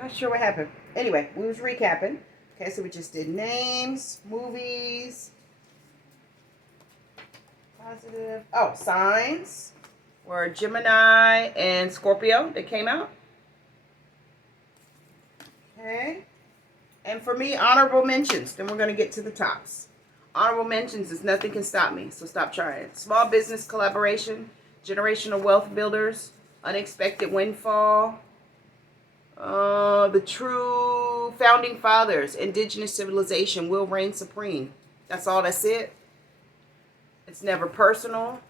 not sure what happened. Anyway, we was recapping. Okay, so we just did names, movies, positive. Oh, signs were Gemini and Scorpio that came out. Okay. And for me, honorable mentions. Then we're going to get to the tops. Honorable mentions is nothing can stop me, so stop trying. Small business collaboration, generational wealth builders, unexpected windfall, the true founding fathers, indigenous civilization will reign supreme. That's all. That's it. It's never personal.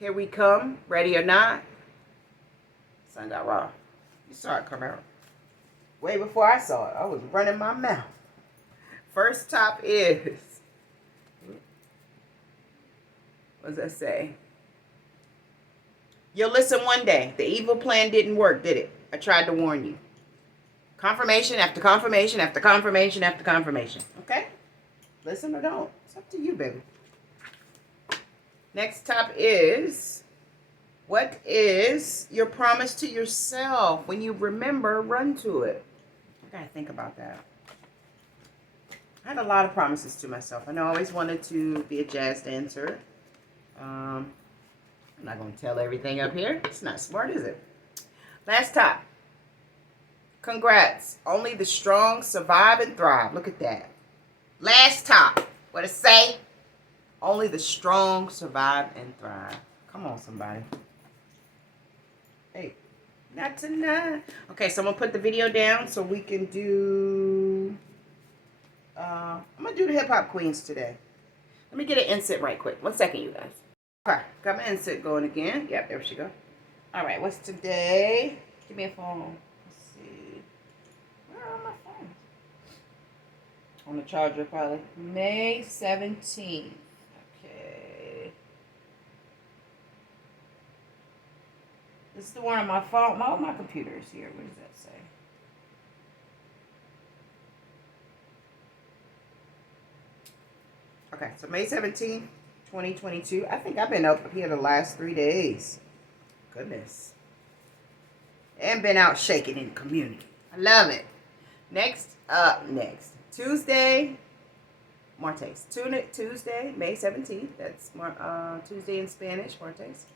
Here we come, ready or not. Sun got raw. You saw it come out. Way before I saw it, I was running my mouth. First top is, what does that say? You'll listen one day. The evil plan didn't work, did it? I tried to warn you. Confirmation after confirmation after confirmation after confirmation. Okay? Listen or don't. It's up to you, baby. Next top is, what is your promise to yourself? When you remember, run to it. I gotta think about that. I had a lot of promises to myself. I know I always wanted to be a jazz dancer. I'm not going to tell everything up here. It's not smart, is it? Last top. Congrats. Only the strong survive and thrive. Look at that. Last top. What it say? Only the strong survive and thrive. Come on, somebody. Hey, not tonight. Okay, so I'm going to put the video down so we can do... I'm going to do the hip-hop queens today. Let me get an insert right quick. 1 second, you guys. Okay, got my insert going again. Yep, there she go. All right, what's today? Give me a phone. Let's see. Where are my phones? On the charger, probably. May 17th. Okay. This is the one on my phone. All my computer is here. What does that say? Okay, so May 17th, 2022. I think I've been up here the last 3 days. Goodness. And been out shaking in the community. I love it. Next. Tuesday, Martes. Tuesday, May 17th. That's Tuesday in Spanish, Martes.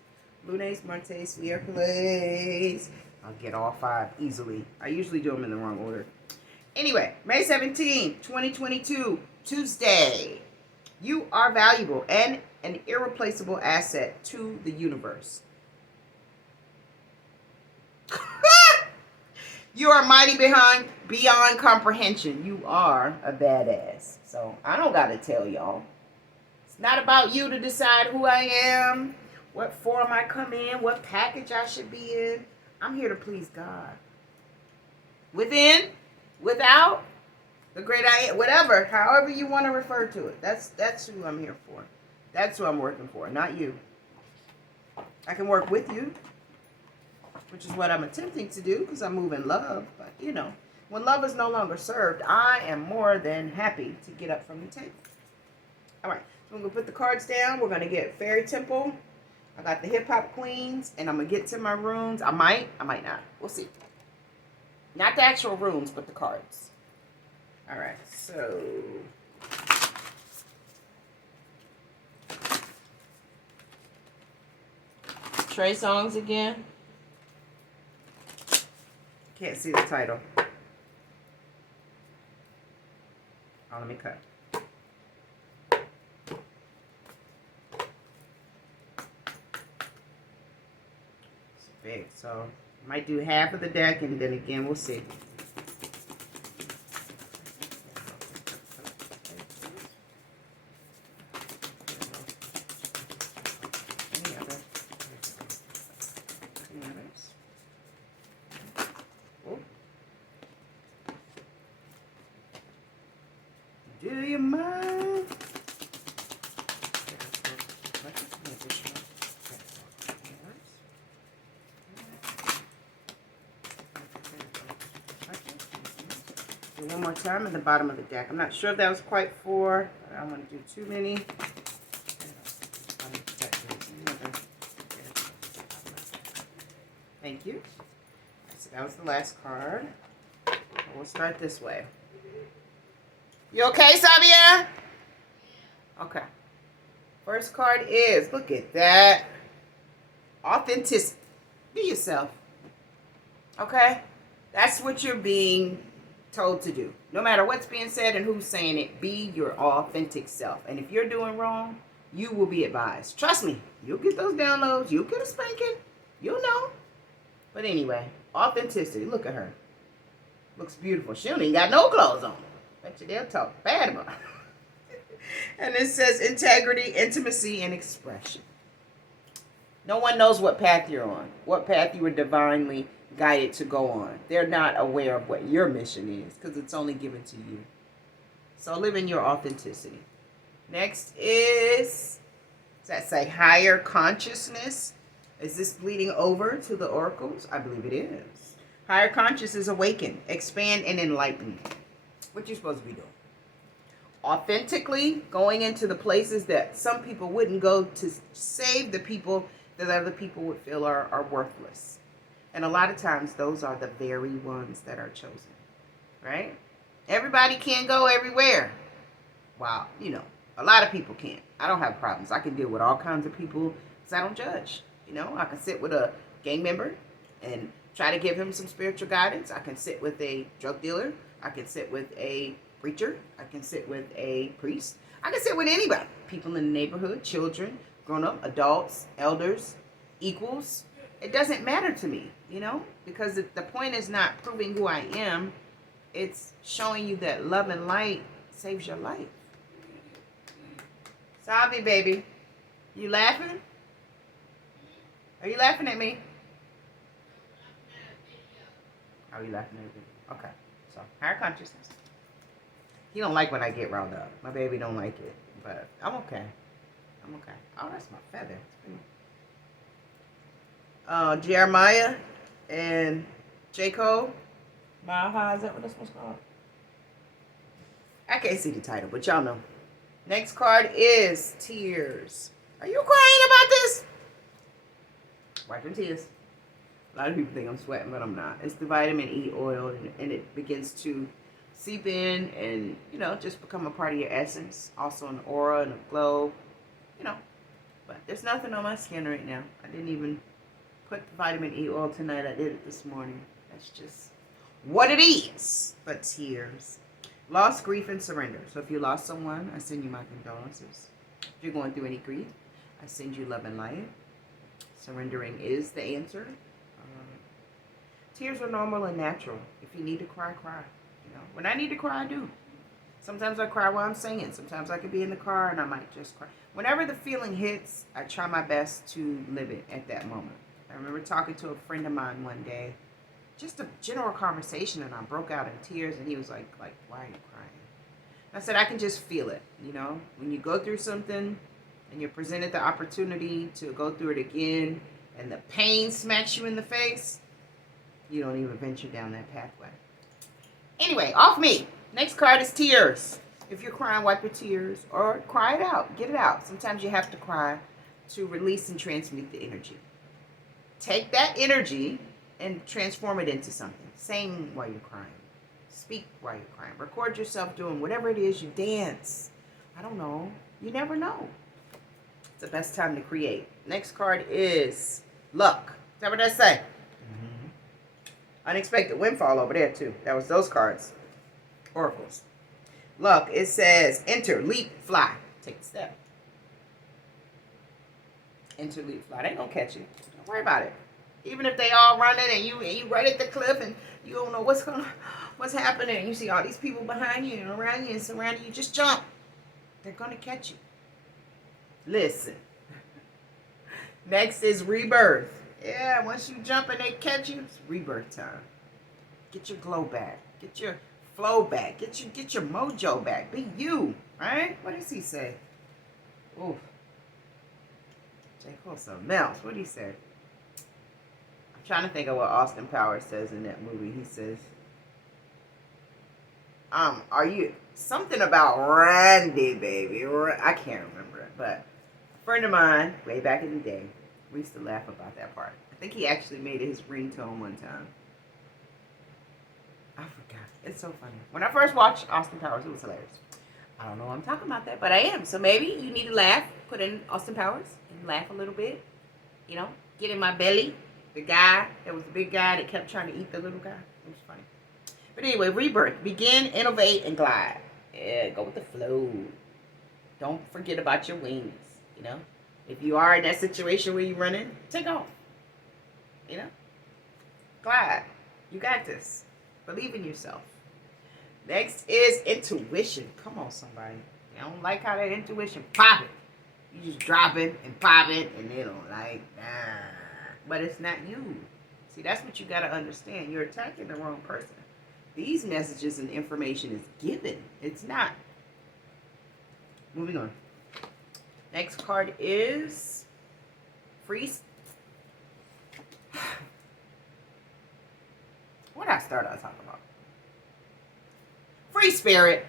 Lunes, Martes, Miércoles. I'll get all 5 easily. I usually do them in the wrong order. Anyway, May 17th, 2022, Tuesday. You are valuable and an irreplaceable asset to the universe. You are mighty beyond comprehension. You are a badass. So I don't got to tell y'all. It's not about you to decide who I am, what form I come in, what package I should be in. I'm here to please God. Within, without, the great I am, whatever, however you want to refer to it. That's who I'm here for. That's who I'm working for, not you. I can work with you, which is what I'm attempting to do because I move in love. But, you know, when love is no longer served, I am more than happy to get up from the table. All right, so I'm going to put the cards down. We're going to get Fairy Temple. I got the Hip Hop Queens, and I'm going to get to my runes. I might not. We'll see. Not the actual runes, but the cards. All right, so Trey Songz again. Can't see the title. Oh, let me cut. It's big, so might do half of the deck, and then again, we'll see. Do you mind? Do one more time at the bottom of the deck. I'm not sure if that was quite 4. I don't want to do too many. Thank you. So that was the last card. We'll start this way. You okay, Sabia? Okay. First card is, look at that. Authenticity. Be yourself. Okay? That's what you're being told to do. No matter what's being said and who's saying it, be your authentic self. And if you're doing wrong, you will be advised. Trust me, you'll get those downloads. You'll get a spanking. You'll know. But anyway, authenticity. Look at her. Looks beautiful. She don't even got no clothes on. Bet you they'll talk bad about her. And it says integrity, intimacy, and expression. No one knows what path you're on, what path you were divinely guided to go on. They're not aware of what your mission is because it's only given to you. So live in your authenticity. Next is, does that say higher consciousness? Is this bleeding over to the oracles? I believe it is. Higher consciousness is awaken, expand, and enlighten. What you're supposed to be doing. Authentically going into the places that some people wouldn't go to save the people that other people would feel are worthless. And a lot of times those are the very ones that are chosen. Right? Everybody can't go everywhere. Wow, a lot of people can't. I don't have problems. I can deal with all kinds of people because I don't judge. I can sit with a gang member and try to give him some spiritual guidance. I can sit with a drug dealer. I can sit with a preacher. I can sit with a priest. I can sit with anybody. People in the neighborhood, children, grown-up, adults, elders, equals. It doesn't matter to me, because the point is not proving who I am. It's showing you that love and light saves your life. Sabi, baby. You laughing? Are you laughing at me? Are you laughing at me? Okay. So, higher consciousness. He don't like when I get riled up. My baby don't like it. But I'm okay. I'm okay. Oh, that's my feather. Jeremiah and J. Cole. Mile High, is that what this one's called? I can't see the title, but y'all know. Next card is tears. Are you crying about this? Wipe your tears. A lot of people think I'm sweating, but I'm not. It's the vitamin E oil, and it begins to seep in and, just become a part of your essence. Also an aura and a glow, But there's nothing on my skin right now. I didn't even put the vitamin E oil tonight. I did it this morning. That's just what it is. But tears. Loss, grief, and surrender. So if you lost someone, I send you my condolences. If you're going through any grief, I send you love and light. Surrendering is the answer. Tears are normal and natural. If you need to cry, cry. When I need to cry, I do. Sometimes I cry while I'm singing. Sometimes I could be in the car and I might just cry. Whenever the feeling hits, I try my best to live it at that moment. I remember talking to a friend of mine one day, just a general conversation, and I broke out in tears, and he was like, why are you crying? I said, I can just feel it, When you go through something and you're presented the opportunity to go through it again, and the pain smacks you in the face, you don't even venture down that pathway. Anyway, off me. Next card is tears. If you're crying, wipe your tears or cry it out. Get it out. Sometimes you have to cry to release and transmute the energy. Take that energy and transform it into something. Sing while you're crying. Speak while you're crying. Record yourself doing whatever it is. You dance. I don't know. You never know. It's the best time to create. Next card is luck. Is that what I say? Mm-hmm. Unexpected windfall over there too. That was those cards. Oracles. Luck. It says enter, leap, fly. Take a step. Enter, leap, fly. They ain't gonna catch you. Don't worry about it. Even if they all running and you right at the cliff and you don't know what's happening, and you see all these people behind you and around you and surrounding you, just jump. They're gonna catch you. Listen. Next is rebirth. Yeah, once you jump and they catch you, it's rebirth time. Get your glow back. Get your flow back. Get your mojo back. Be you. Right? What does he say? Ooh. J. Cole something else. What did he say? I'm trying to think of what Austin Powers says in that movie. He says, are you something about Randy, baby? I can't remember it, but a friend of mine, way back in the day, we used to laugh about that part. I think he actually made it his ringtone one time. I forgot. It's so funny. When I first watched Austin Powers, it was hilarious. I don't know why I'm talking about that, but I am. So maybe you need to laugh. Put in Austin Powers and laugh a little bit. You know, get in my belly. The guy that was the big guy that kept trying to eat the little guy. It was funny. But anyway, rebirth. Begin, innovate, and glide. Yeah, go with the flow. Don't forget about your wings. You know, if you are in that situation where you're running, take off. You know, glide. You got this. Believe in yourself. Next is intuition. Come on, somebody. I don't like how that intuition pop it. You just drop it and pop it, and they don't like, but it's not you. See, that's what you got to understand. You're attacking the wrong person. These messages and information is given. It's not. Moving on. Next card is free. What did I start out talking about? Free spirit.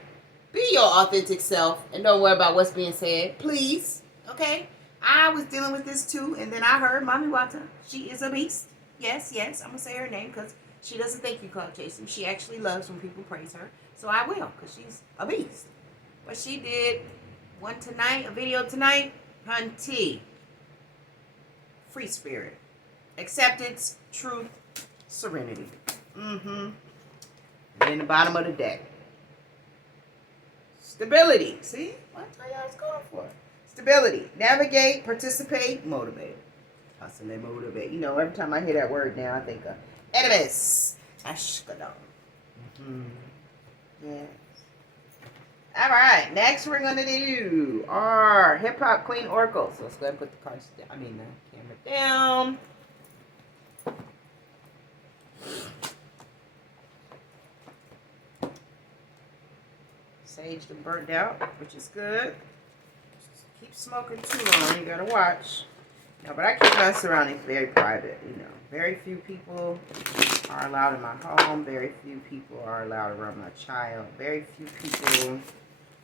Be your authentic self and don't worry about what's being said. Please. Okay? I was dealing with this too, and then I heard Mommy Wata. She is a beast. Yes, I'm going to say her name because she doesn't think you clout chasing. She actually loves when people praise her. So I will because she's a beast. But she did a video tonight. Hunty. Free spirit. Acceptance, truth, serenity. And then the bottom of the deck. Stability. See? What I tell you I was going for. Stability. Navigate, participate, motivate. Hustle and motivate. You know, every time I hear that word now, I think of enemies. Ashkodon. Yes. All right. Next, we're going to do our Hip Hop Queen Oracle. So let's go ahead and put the cards down. The camera down. Sage them burnt out, which is good. Keep smoking too long, you gotta watch. No, but I keep my surroundings very private, you know. Very few people are allowed in my home. Very few people are allowed around my child. Very few people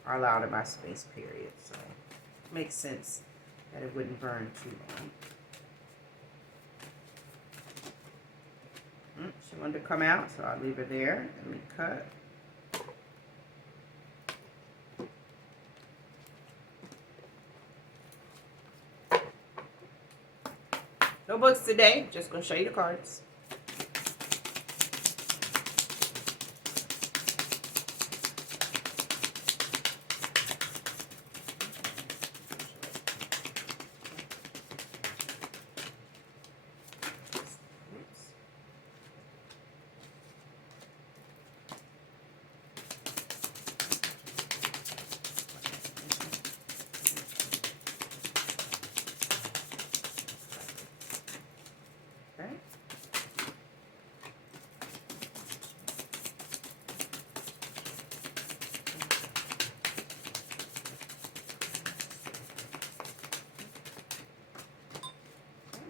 are allowed in my space, period. So it makes sense that it wouldn't burn too long. She wanted to come out, so I'll leave her there. Let me cut. No books today. Just going to show you the cards.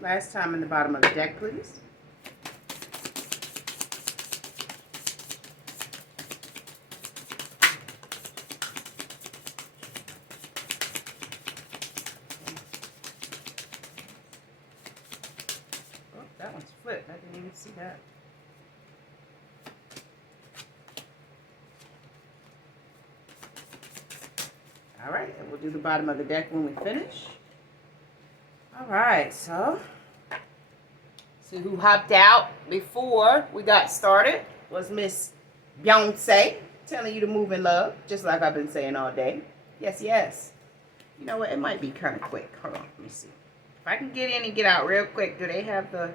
Last time in the bottom of the deck, please. Oh, that one's flipped. I didn't even see that. All right, and we'll do the bottom of the deck when we finish. All right, so see who hopped out before we got started was Miss Beyonce, telling you to move in love, just like I've been saying all day. Yes. You know what? It might be kind of quick. Hold on, let me see. If I can get in and get out real quick, do they have the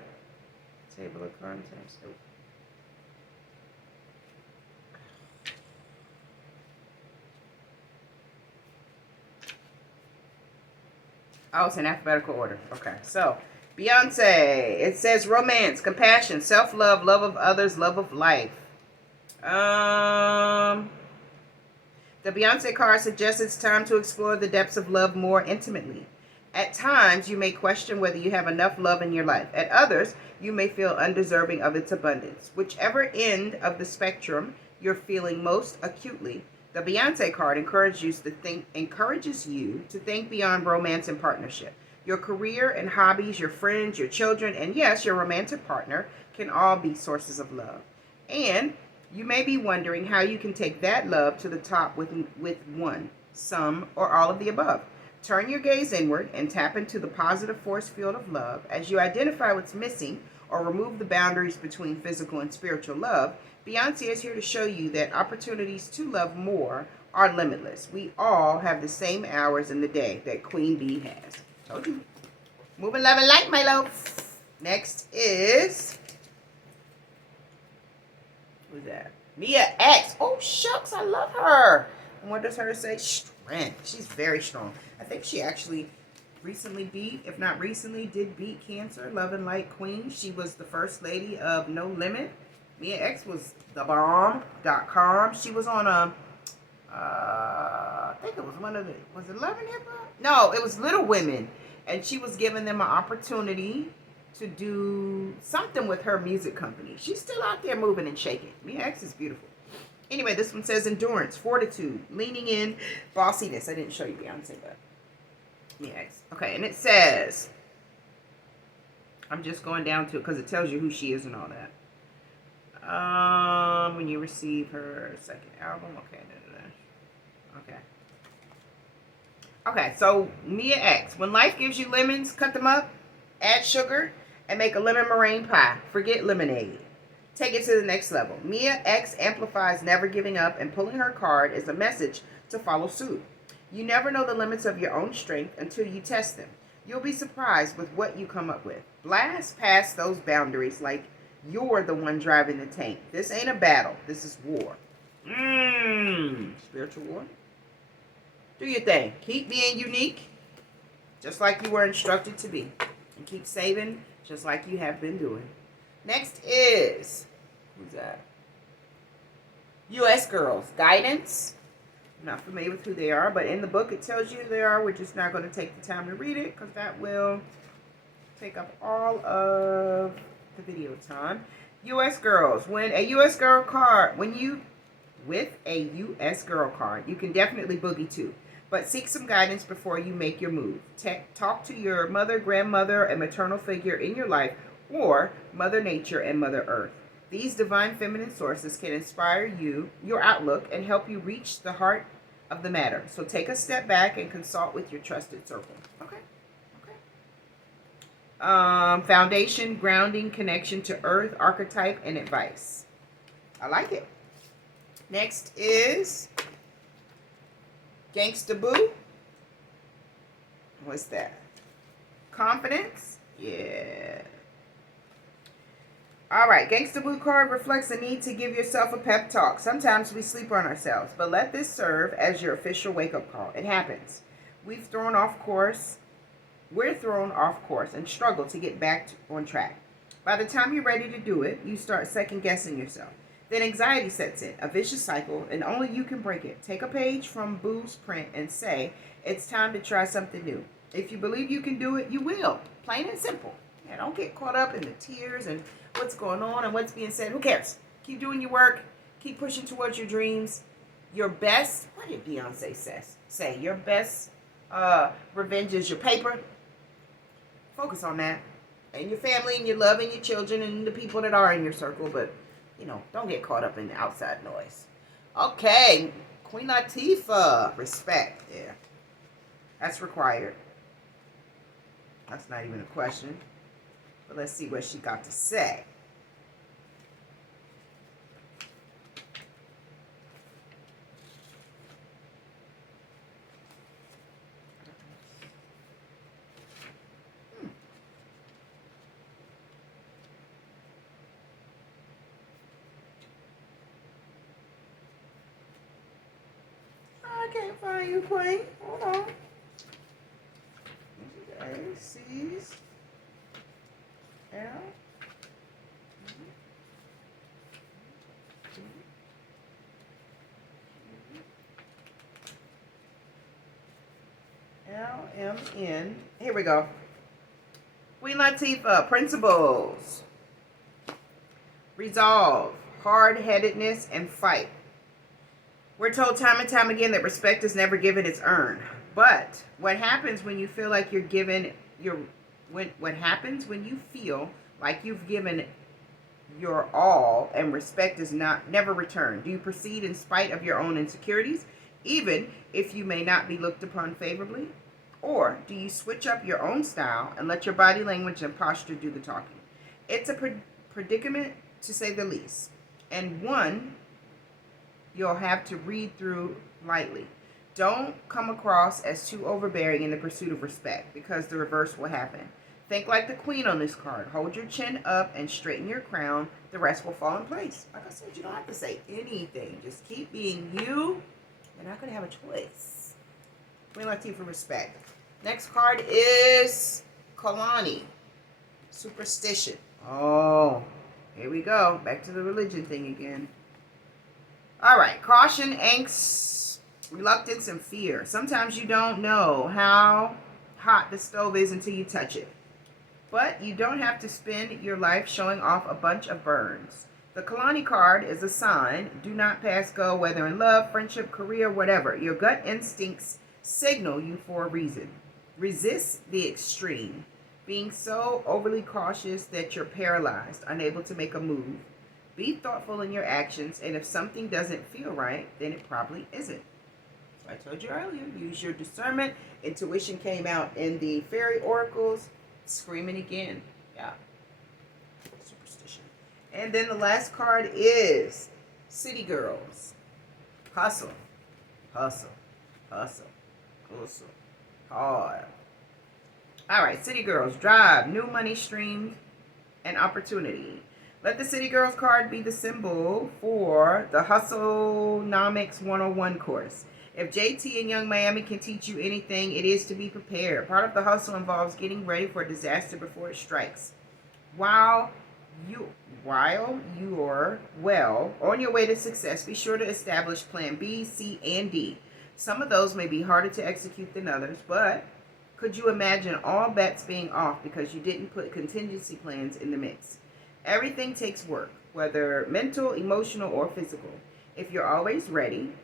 table of contents? Oh, it's in alphabetical order. Okay, so Beyonce. It says romance, compassion, self-love, love of others, love of life. The Beyonce card suggests it's time to explore the depths of love more intimately. At times, you may question whether you have enough love in your life. At others, you may feel undeserving of its abundance. Whichever end of the spectrum you're feeling most acutely, the Beyonce card encourages you to think beyond romance and partnership. Your career and hobbies, your friends, your children, and yes, your romantic partner can all be sources of love. And You may be wondering how you can take that love to the top with one, some, or all of the above. Turn your gaze inward and tap into the positive force field of love. As you identify what's missing or remove the boundaries between physical and spiritual love, Beyonce is here to show you that opportunities to love more are limitless. We all have the same hours in the day that Queen Bee has. Told you. Moving love and light, my love. Next is, who's that? Mia X. Oh, shucks, I love her. And what does her say? Strength. She's very strong. I think she actually recently beat, if not recently, did beat cancer. Love and Light Queen. She was the first lady of No Limit. Mia X was thebomb.com. She was on a, I think it was one of the, was it Love and Hip Hop? No, it was Little Women. And she was giving them an opportunity to do something with her music company. She's still out there moving and shaking. Mia X is beautiful. Anyway, this one says endurance, fortitude, leaning in, bossiness. I didn't show you Beyonce, but Mia X. Okay, and it says, I'm just going down to it because it tells you who she is and all that. When you receive her second album. Okay. Okay. Okay, so Mia X. When life gives you lemons, cut them up, add sugar, and make a lemon meringue pie. Forget lemonade. Take it to the next level. Mia X amplifies never giving up, and pulling her card is a message to follow suit. You never know the limits of your own strength until you test them. You'll be surprised with what you come up with. Blast past those boundaries like you're the one driving the tank. This ain't a battle. This is war. Spiritual war. Do your thing. Keep being unique, just like you were instructed to be. And keep saving, just like you have been doing. Next is, who's that? U.S. Girls. Guidance. I'm not familiar with who they are, but in the book it tells you who they are. We're just not going to take the time to read it because that will take up all of the video time. U.S. Girls. With a U.S. Girl card, you can definitely boogie too. But seek some guidance before you make your move. Talk to your mother, grandmother, and maternal figure in your life, or Mother Nature and Mother Earth. These divine feminine sources can inspire your outlook, and help you reach the heart of the matter. So take a step back and consult with your trusted circle. Okay. Foundation, grounding, connection to Earth, archetype, and advice. I like it. Next is Gangsta Boo. What's that? Confidence. Yeah. All right. Gangsta Boo card reflects the need to give yourself a pep talk. Sometimes we sleep on ourselves, but let this serve as your official wake-up call. It happens. We're thrown off course and struggle to get back on track. By the time you're ready to do it, you start second-guessing yourself. Then anxiety sets in, a vicious cycle, and only you can break it. Take a page from Boo's print and say, it's time to try something new. If you believe you can do it, you will. Plain and simple. Yeah, don't get caught up in the tears and what's going on and what's being said. Who cares? Keep doing your work. Keep pushing towards your dreams. Your best, what did Beyonce say? Your best revenge is your paper. Focus on that. And your family and your love and your children and the people that are in your circle, but don't get caught up in the outside noise. Okay, Queen Latifah. Respect. Yeah. That's required. That's not even a question. But let's see what she got to say. I can't find you, Queen. Hold on. Okay, C's. L. L-M-N. Here we go. Queen Latifah. Principles. Resolve. Hard-headedness and fight. We're told time and time again that respect is never given, it's earned. But what happens when you feel like what happens when you feel like you've given your all and respect is not never returned? Do you proceed in spite of your own insecurities, even if you may not be looked upon favorably? Or do you switch up your own style and let your body language and posture do the talking? It's a predicament, to say the least, and one you'll have to read through lightly. Don't come across as too overbearing in the pursuit of respect, because the reverse will happen. Think like the queen on this card. Hold your chin up and straighten your crown. The rest will fall in place. Like I said, you don't have to say anything. Just keep being you. You're not going to have a choice. Queen Latifah for respect. Next card is Kalani. Superstition. Oh, here we go. Back to the religion thing again. All right. Caution, angst, reluctance, and fear. Sometimes you don't know how hot the stove is until you touch it. But you don't have to spend your life showing off a bunch of burns. The Kalani card is a sign. Do not pass go, whether in love, friendship, career, whatever. Your gut instincts signal you for a reason. Resist the extreme, being so overly cautious that you're paralyzed, unable to make a move. Be thoughtful in your actions, and if something doesn't feel right, then it probably isn't. So I told you earlier, use your discernment. Intuition came out in the fairy oracles. Screaming again. Yeah. Superstition. And then the last card is City Girls. Hustle. Hustle. Hustle. Hustle. Hard. Alright, City Girls. Drive. New money streams and opportunity. Let the City Girls card be the symbol for the Hustlenomics 101 course. If JT and Young Miami can teach you anything, it is to be prepared. Part of the hustle involves getting ready for a disaster before it strikes. While you're on your way to success, be sure to establish plan B, C, and D. Some of those may be harder to execute than others, but could you imagine all bets being off because you didn't put contingency plans in the mix? Everything takes work, whether mental, emotional, or physical. If you're always ready,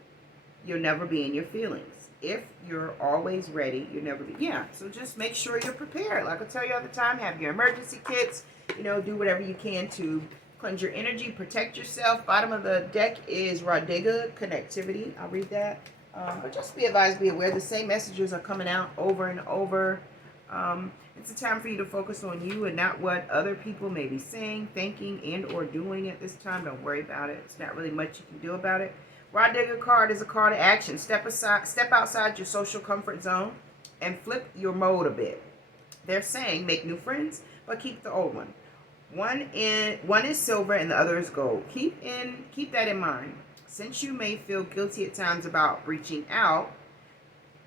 you'll never be in your feelings. If you're always ready, you'll never be. Yeah, so just make sure you're prepared. Like I tell you all the time, have your emergency kits. Do whatever you can to cleanse your energy, protect yourself. Bottom of the deck is Radiga, connectivity. I'll read that. But just be advised, be aware. The same messages are coming out over and over. It's a time for you to focus on you and not what other people may be saying, thinking, and or doing at this time. Don't worry about it. It's not really much you can do about it. Rod Digger card is a call to action. Step outside your social comfort zone and flip your mode a bit. They're saying make new friends, but keep the old one. One is silver and the other is gold. Keep that in mind. Since you may feel guilty at times about reaching out,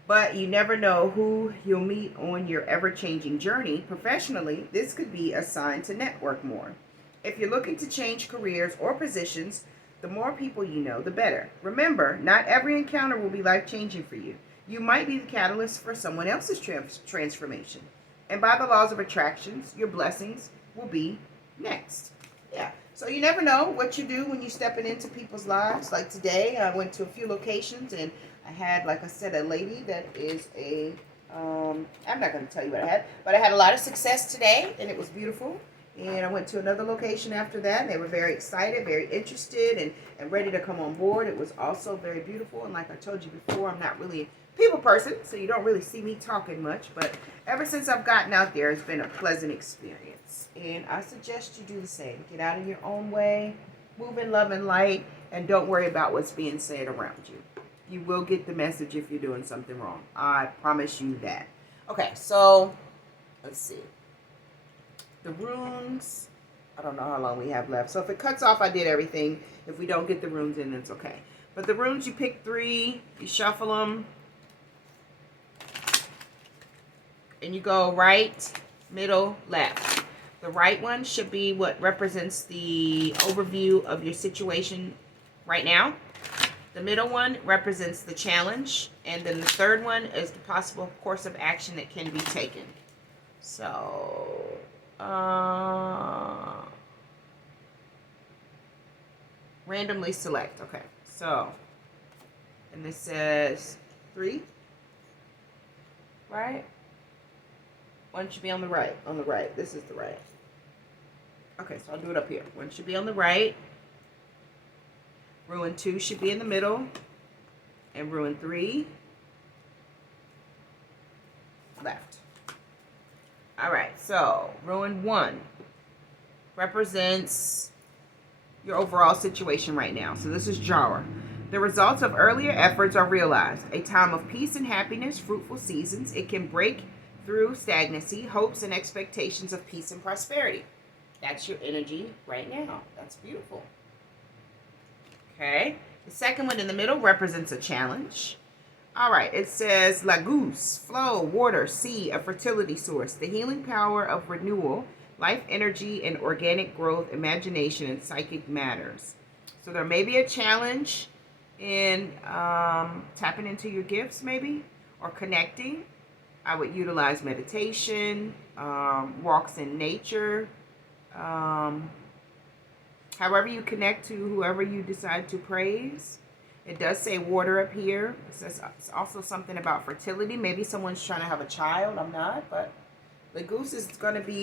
but you never know who you'll meet on your ever-changing journey professionally, this could be a sign to network more. If you're looking to change careers or positions, the more people you know, the better. Remember, not every encounter will be life-changing for you. You might be the catalyst for someone else's transformation. And by the laws of attractions, your blessings will be next. Yeah. So you never know what you do when you're stepping into people's lives. Like today, I went to a few locations and I had, like I said, a lady that is I'm not going to tell you what I had, but I had a lot of success today and it was beautiful. And I went to another location after that. And they were very excited, very interested, and ready to come on board. It was also very beautiful. And like I told you before, I'm not really a people person, so you don't really see me talking much. But ever since I've gotten out there, it's been a pleasant experience. And I suggest you do the same. Get out of your own way, move in love and light, and don't worry about what's being said around you. You will get the message if you're doing something wrong. I promise you that. Okay, so let's see. The runes, I don't know how long we have left. So if it cuts off, I did everything. If we don't get the runes in, it's okay. But the runes, you pick 3, you shuffle them, and you go right, middle, left. The right one should be what represents the overview of your situation right now. The middle one represents the challenge. And then the third one is the possible course of action that can be taken. So randomly select. Okay, so, and this says 3, right? One should be on the right. On the right. This is the right. Okay, so I'll do it up here. 1 should be on the right. Ruin 2 should be in the middle. And ruin 3 left. All right, so ruin 1 represents your overall situation right now. So this is Jara. The results of earlier efforts are realized. A time of peace and happiness, fruitful seasons. It can break through stagnancy, hopes, and expectations of peace and prosperity. That's your energy right now. That's beautiful. Okay. The second one in the middle represents a challenge. All right. It says Laguz, flow, water, sea, a fertility source, the healing power of renewal, life energy, and organic growth, imagination, and psychic matters. So there may be a challenge in tapping into your gifts, maybe, or connecting. I would utilize meditation, walks in nature, however you connect to whoever you decide to praise. It does say water up here. It says it's also something about fertility. Maybe someone's trying to have a child. I'm not, but the goose is going to be